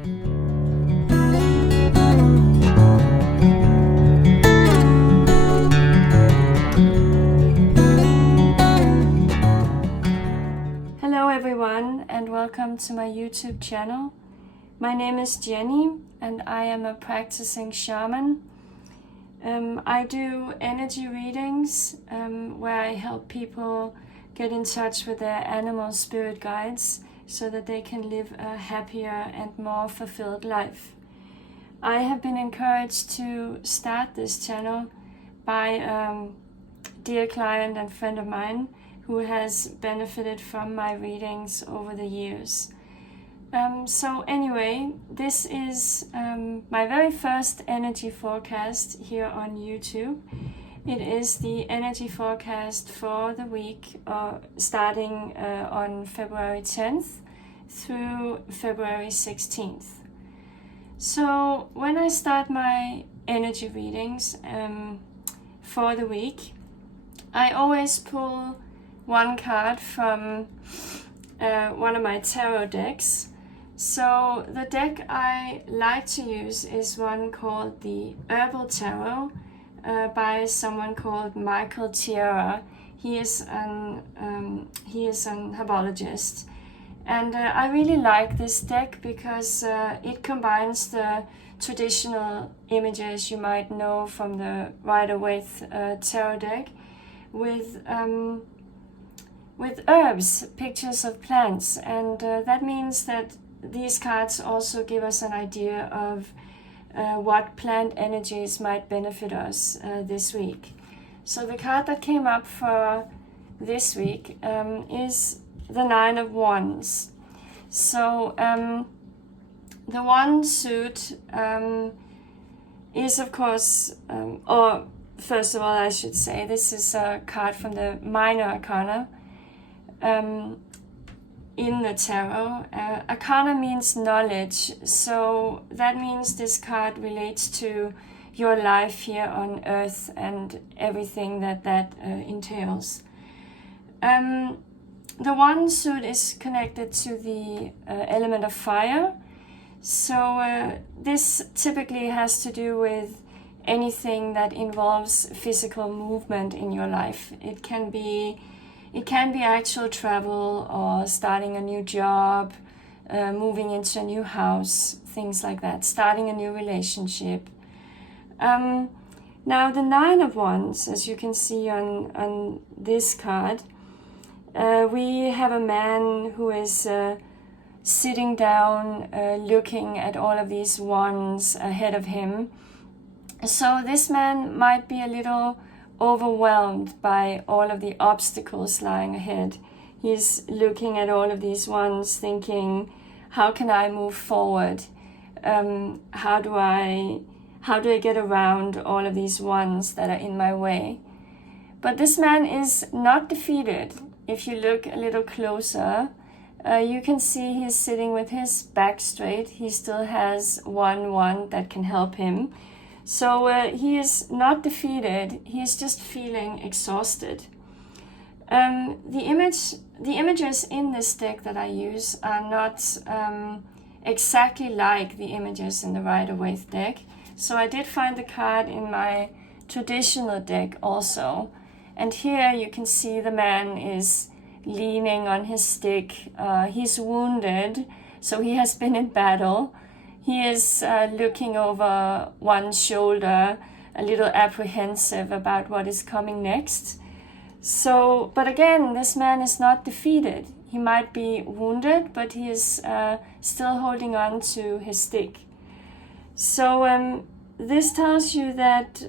Hello everyone and welcome to my YouTube channel. My name is Jenny and I am a practicing shaman. I do energy readings where I help people get in touch with their animal spirit guides so that they can live a happier and more fulfilled life. I have been encouraged to start this channel by a dear client and friend of mine who has benefited from my readings over the years. So anyway, this is my very first energy forecast here on YouTube. It is the energy forecast for the week starting on February 10th through February 16th. So when I start my energy readings for the week, I always pull one card from one of my tarot decks. So the deck I like to use is one called the Herbal Tarot by someone called Michael Tierra. He is an herbologist, and I really like this deck because it combines the traditional images you might know from the Rider-Waite tarot deck with herbs, pictures of plants, and that means that these cards also give us an idea of what plant energies might benefit us this week. So the card that came up for this week is the Nine of Wands. So the wand suit is of course, or first of all I should say, this is a card from the Minor Arcana. In the tarot, Arcana means knowledge, so that means this card relates to your life here on earth and everything that entails. The wand suit is connected to the element of fire, so this typically has to do with anything that involves physical movement in your life. It can be actual travel or starting a new job, moving into a new house, things like that, starting a new relationship. Now the Nine of Wands, as you can see on this card, we have a man who is sitting down, looking at all of these wands ahead of him. So this man might be a little overwhelmed by all of the obstacles lying ahead. He's looking at all of these ones thinking, how can I move forward? How do I get around all of these ones that are in my way? But this man is not defeated. If you look a little closer, you can see he's sitting with his back straight. He still has one wand that can help him. So he is not defeated, he is just feeling exhausted. The images in this deck that I use are not exactly like the images in the Rider-Waite deck. So I did find the card in my traditional deck also. And here you can see the man is leaning on his stick. He's wounded, so he has been in battle. He is looking over one shoulder, a little apprehensive about what is coming next. So, but again, this man is not defeated. He might be wounded, but he is still holding on to his stick. So this tells you that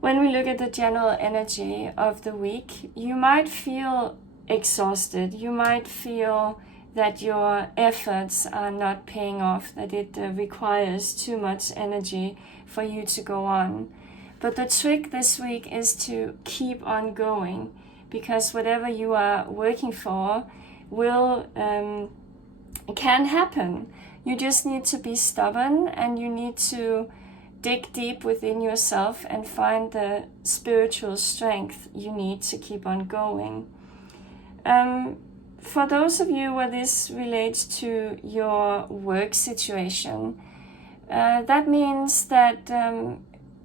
when we look at the general energy of the week, you might feel exhausted. You might feel that your efforts are not paying off, that it requires too much energy for you to go on. But the trick this week is to keep on going, because whatever you are working for can happen. You just need to be stubborn, and you need to dig deep within yourself and find the spiritual strength you need to keep on going. For those of you where this relates to your work situation, that means that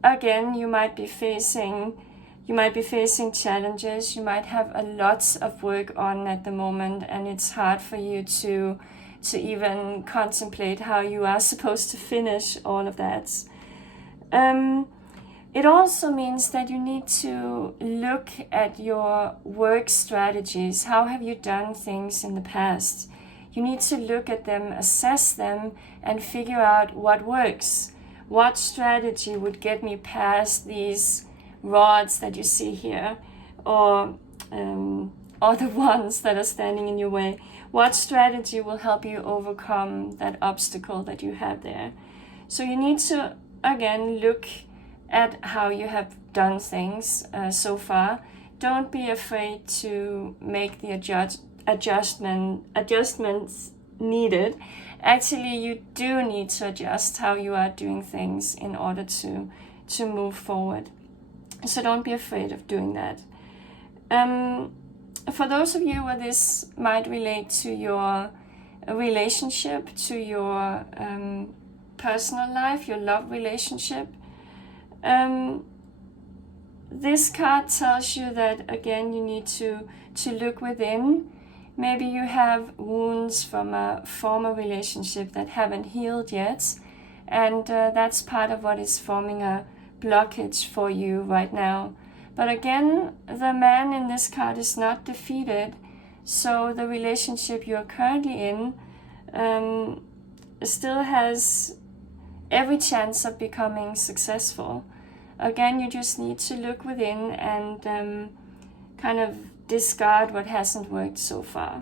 again you might be facing challenges. You might have a lot of work on at the moment, and it's hard for you to even contemplate how you are supposed to finish all of that. It also means that you need to look at your work strategies. How have you done things in the past? You need to look at them, assess them, and figure out what works. What strategy would get me past these rods that you see here, or the ones that are standing in your way? What strategy will help you overcome that obstacle that you have there? So you need to, again, look at how you have done things so far. Don't be afraid to make the adjustments needed. Actually, you do need to adjust how you are doing things in order to move forward. So don't be afraid of doing that. For those of you where this might relate to your relationship, to your personal life, your love relationship, this card tells you that, again, you need to look within. Maybe you have wounds from a former relationship that haven't healed yet, and that's part of what is forming a blockage for you right now. But again, the man in this card is not defeated, so the relationship you're currently in still has every chance of becoming successful. Again, you just need to look within and kind of discard what hasn't worked so far.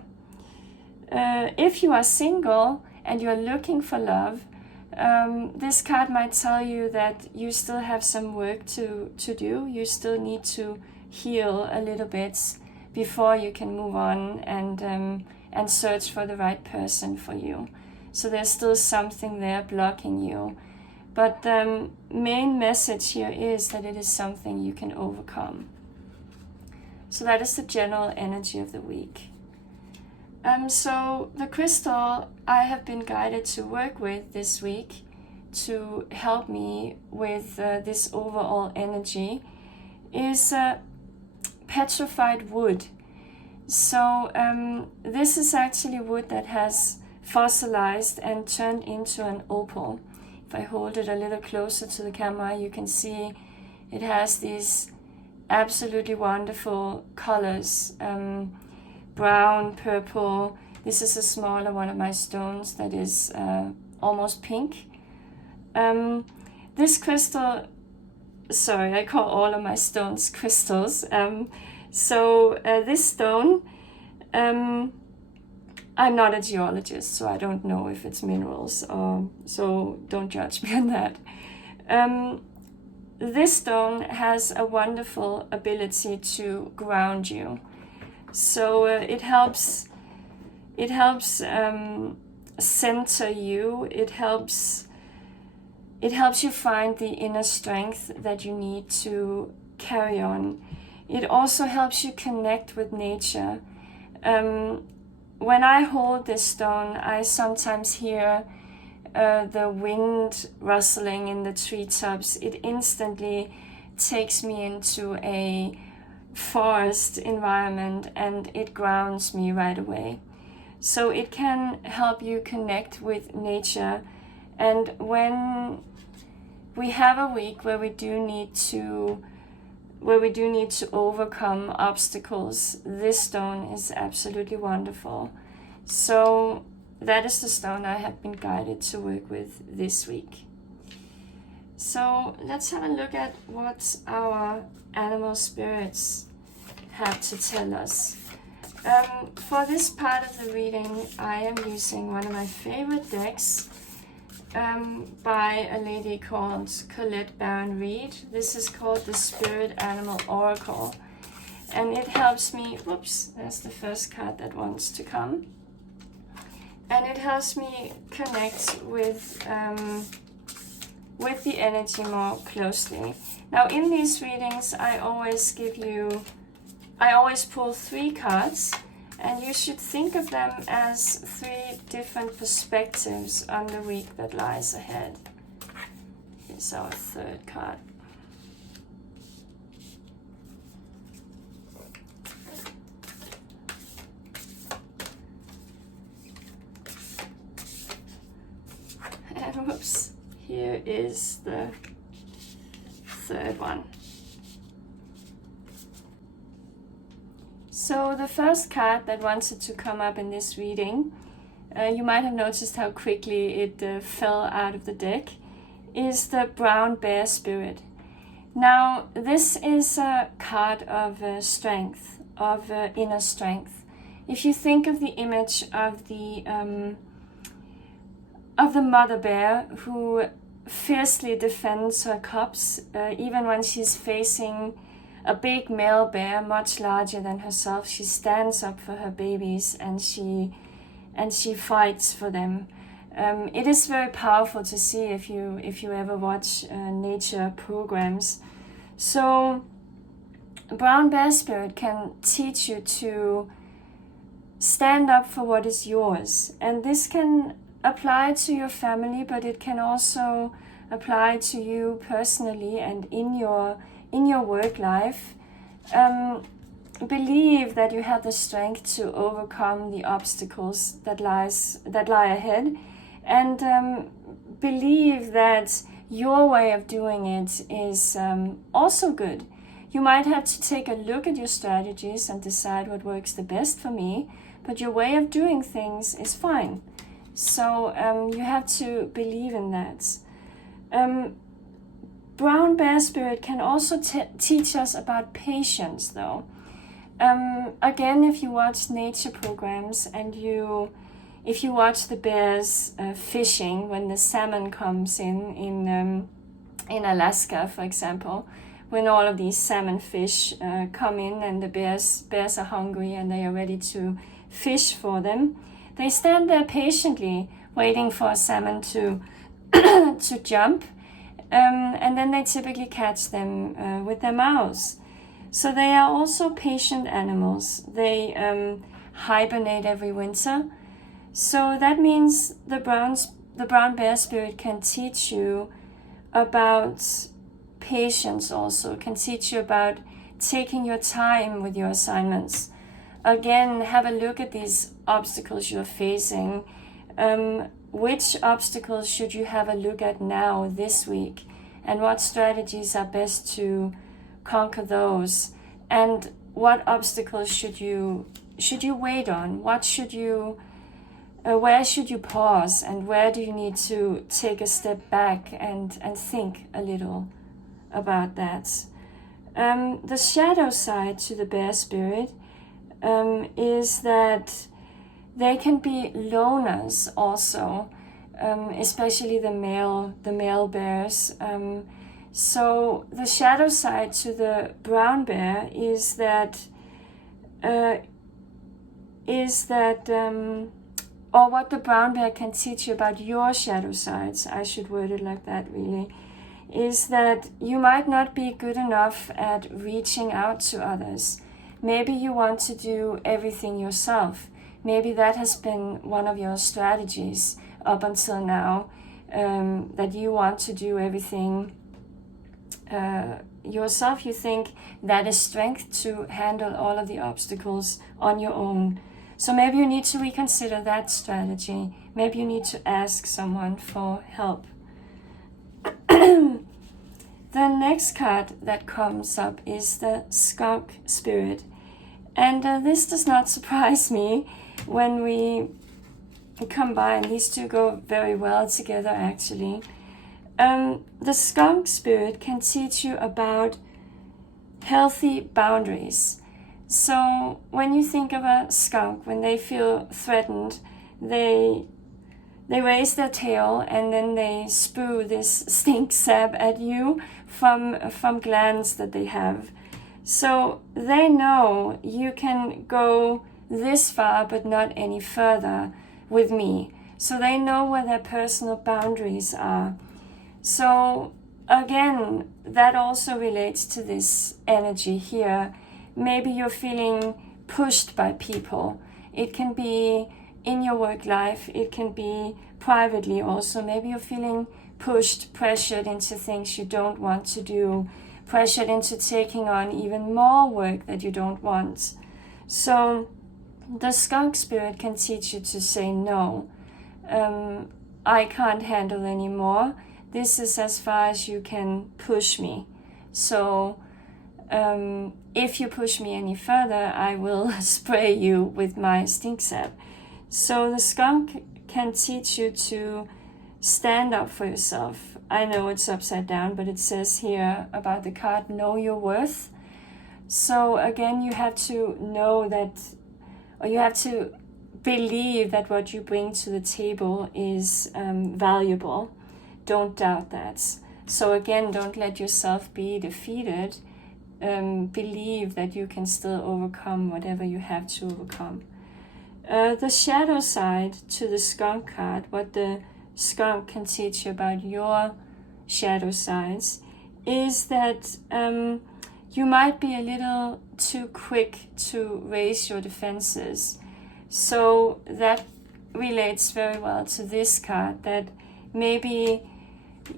If you are single and you're looking for love, this card might tell you that you still have some work to do. You still need to heal a little bit before you can move on and search for the right person for you. So there's still something there blocking you. But the main message here is that it is something you can overcome. So that is the general energy of the week. So the crystal I have been guided to work with this week to help me with this overall energy is petrified wood. So this is actually wood that has fossilized and turned into an opal. If I hold it a little closer to the camera, you can see it has these absolutely wonderful colors, brown, purple. This is a smaller one of my stones that is almost pink. This crystal, sorry, I call all of my stones crystals. This stone, I'm not a geologist, so I don't know if it's minerals, so don't judge me on that. This stone has a wonderful ability to ground you. So it helps center you. It helps you find the inner strength that you need to carry on. It also helps you connect with nature. When I hold this stone, I sometimes hear the wind rustling in the treetops. It instantly takes me into a forest environment and it grounds me right away. So it can help you connect with nature. And when we have a week where we do need to overcome obstacles, this stone is absolutely wonderful. So that is the stone I have been guided to work with this week. So let's have a look at what our animal spirits have to tell us. For this part of the reading, I am using one of my favorite decks by a lady called Colette Baron Reed. This is called the Spirit Animal Oracle, and it helps me, whoops, there's the first card that wants to come, and it helps me connect with the energy more closely. Now in these readings I always pull 3 cards, And you should think of them as 3 different perspectives on the week that lies ahead. Here's our 3rd card. And whoops, here is the 3rd one. So the first card that wanted to come up in this reading, you might have noticed how quickly it fell out of the deck, is the Brown Bear Spirit. Now, this is a card of strength, of inner strength. If you think of the image of the mother bear who fiercely defends her cubs, even when she's facing a big male bear much larger than herself, she stands up for her babies and she fights for them. It is very powerful to see if you ever watch nature programs. So Brown Bear Spirit can teach you to stand up for what is yours, and this can apply to your family, but it can also apply to you personally and in your work life. Believe that you have the strength to overcome the obstacles that lie ahead, and believe that your way of doing it is also good. You might have to take a look at your strategies and decide what works the best for me, but your way of doing things is fine. So you have to believe in that. Brown Bear Spirit can also teach us about patience, though. Again, if you watch nature programs and if you watch the bears fishing when the salmon comes in Alaska, for example, when all of these salmon fish come in and the bears are hungry and they are ready to fish for them, they stand there patiently waiting for a salmon to jump, and then they typically catch them with their mouths. So they are also patient animals. They hibernate every winter. So that means the brown bear spirit can teach you about patience also, can teach you about taking your time with your assignments. Again, have a look at these obstacles you're facing. Which obstacles should you have a look at now, this week? And what strategies are best to conquer those? And what obstacles should you wait on? What should you where should you pause, and where do you need to take a step back and think a little about that? The shadow side to the bear spirit is that they can be loners also, especially the male bears. So the shadow side to the brown bear is that or what the brown bear can teach you about your shadow sides, I should word it like that really, is that you might not be good enough at reaching out to others. Maybe you want to do everything yourself. Maybe that has been one of your strategies up until now, that you want to do everything yourself. You think that is strength to handle all of the obstacles on your own. So maybe you need to reconsider that strategy. Maybe you need to ask someone for help. The next card that comes up is the skunk spirit. And this does not surprise me when we combine. These two go very well together, actually. The skunk spirit can teach you about healthy boundaries. So when you think of a skunk, when they feel threatened, they raise their tail and then they spew this stink sap at you from glands that they have. So they know you can go this far but not any further with me. So they know where their personal boundaries are. So again, that also relates to this energy here. Maybe you're feeling pushed by people. It can be in your work life, it can be privately also. Maybe you're feeling pushed, pressured into things you don't want to do, pressured into taking on even more work that you don't want. So the skunk spirit can teach you to say no. I can't handle anymore. This is as far as you can push me. So if you push me any further, I will spray you with my stink sap. So the skunk can teach you to stand up for yourself. I know it's upside down, but it says here about the card, know your worth. So again, you have to know that, or you have to believe that what you bring to the table is valuable. Don't doubt that. So again, don't let yourself be defeated. Believe that you can still overcome whatever you have to overcome. The shadow side to the skunk card, what the skunk can teach you about your shadow sides, is that you might be a little too quick to raise your defenses. So that relates very well to this card, that maybe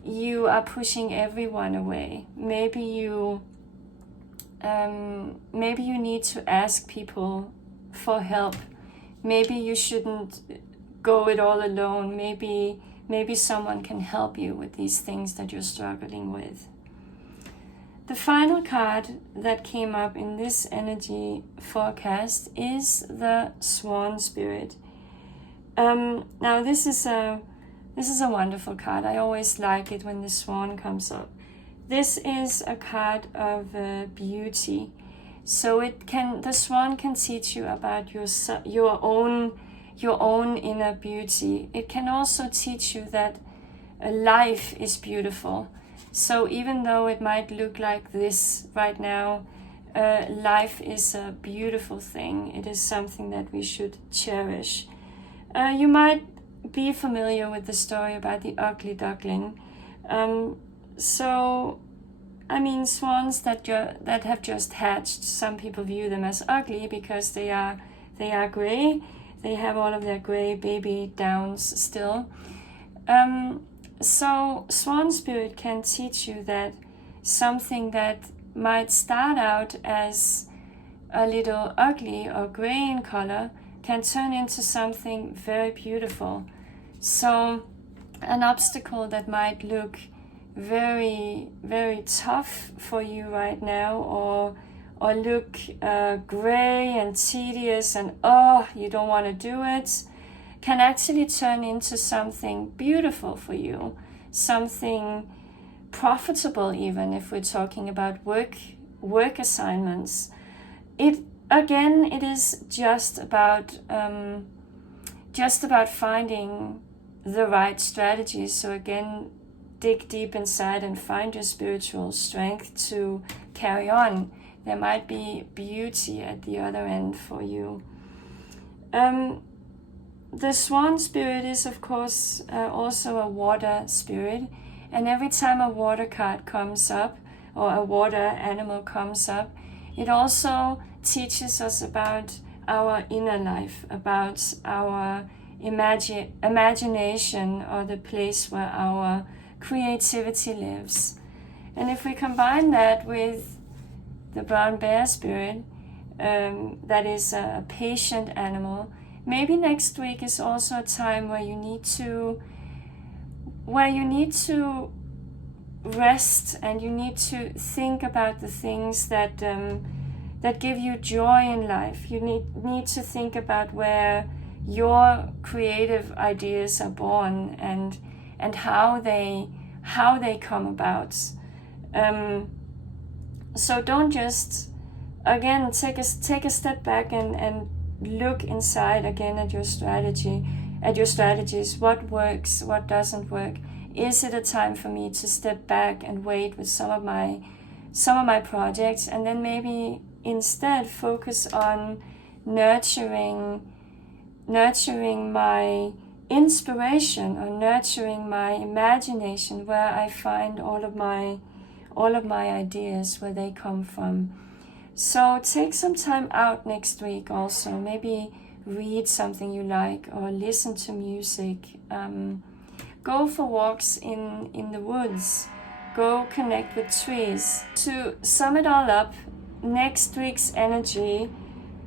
you are pushing everyone away. Maybe you need to ask people for help. Maybe you shouldn't go it all alone. Maybe someone can help you with these things that you're struggling with. The final card that came up in this energy forecast is the Swan Spirit. Now this is a wonderful card. I always like it when the swan comes up. This is a card of beauty. So the swan can teach you about your own inner beauty. It can also teach you that life is beautiful. So even though it might look like this right now, life is a beautiful thing. It is something that we should cherish. You might be familiar with the story about the ugly duckling. Swans that have just hatched, some people view them as ugly because they are gray. They have all of their gray baby downs still. So Swan Spirit can teach you that something that might start out as a little ugly or gray in color can turn into something very beautiful. So an obstacle that might look very, very tough for you right now, or look gray and tedious and you don't want to do it, can actually turn into something beautiful for you, something profitable, even if we're talking about work assignments. It is just about finding the right strategies. So again, dig deep inside and find your spiritual strength to carry on. There might be beauty at the other end for you. The Swan Spirit is, of course, also a water spirit. And every time a water card comes up, or a water animal comes up, it also teaches us about our inner life, about our imagination, or the place where our creativity lives. And if we combine that with the brown bear spirit, that is a patient animal, maybe next week is also a time where you need to rest, and you need to think about the things that give you joy in life. You need to think about where your creative ideas are born, and how they come about. So don't just, again, take a step back and look inside again at your strategies. What works, what doesn't work. Is it a time for me to step back and wait with some of my projects, and then maybe instead focus on nurturing my inspiration, or nurturing my imagination, where I find all of my ideas, where they come from. So take some time out next week also. Maybe read something you like, or listen to music. Go for walks in the woods. Go connect with trees. To sum it all up, next week's energy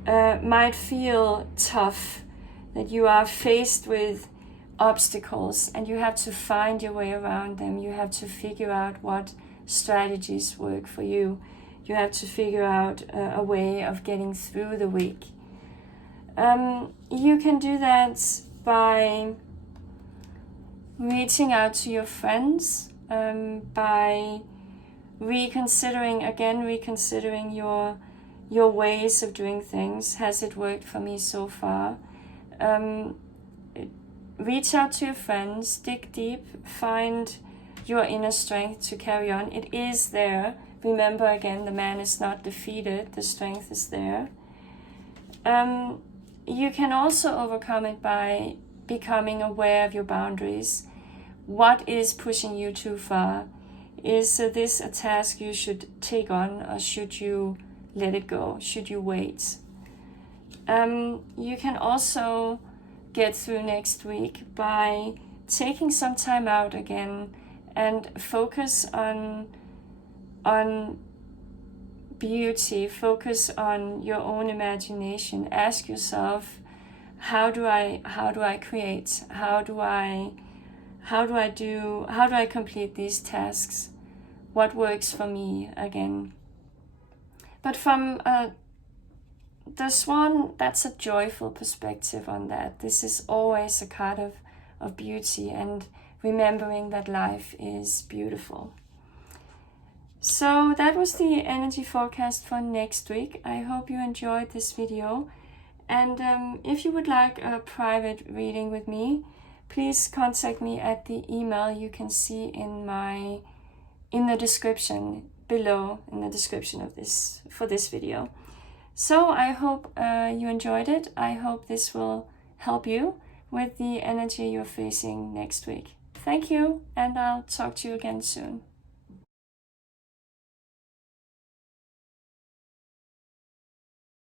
might feel tough, that you are faced with obstacles and you have to find your way around them. You have to figure out what strategies work for you. You have to figure out a way of getting through the week. You can do that by reaching out to your friends, by reconsidering your ways of doing things. Has it worked for me so far? Reach out to your friends, dig deep, find your inner strength to carry on. It is there. Remember again, the man is not defeated, the strength is there. You can also overcome it by becoming aware of your boundaries. What is pushing you too far? Is this a task you should take on, or should you let it go? Should you wait? You can also get through next week by taking some time out again and focus on beauty, focus on your own imagination. Ask yourself, how do I create? How do I complete these tasks? What works for me again? But from the Swan, that's a joyful perspective on that. This is always a card of beauty and remembering that life is beautiful. So that was the energy forecast for next week. I hope you enjoyed this video. And if you would like a private reading with me, please contact me at the email you can see in the description below, in the description of this video. So I hope you enjoyed it. I hope this will help you with the energy you're facing next week. Thank you, and I'll talk to you again soon.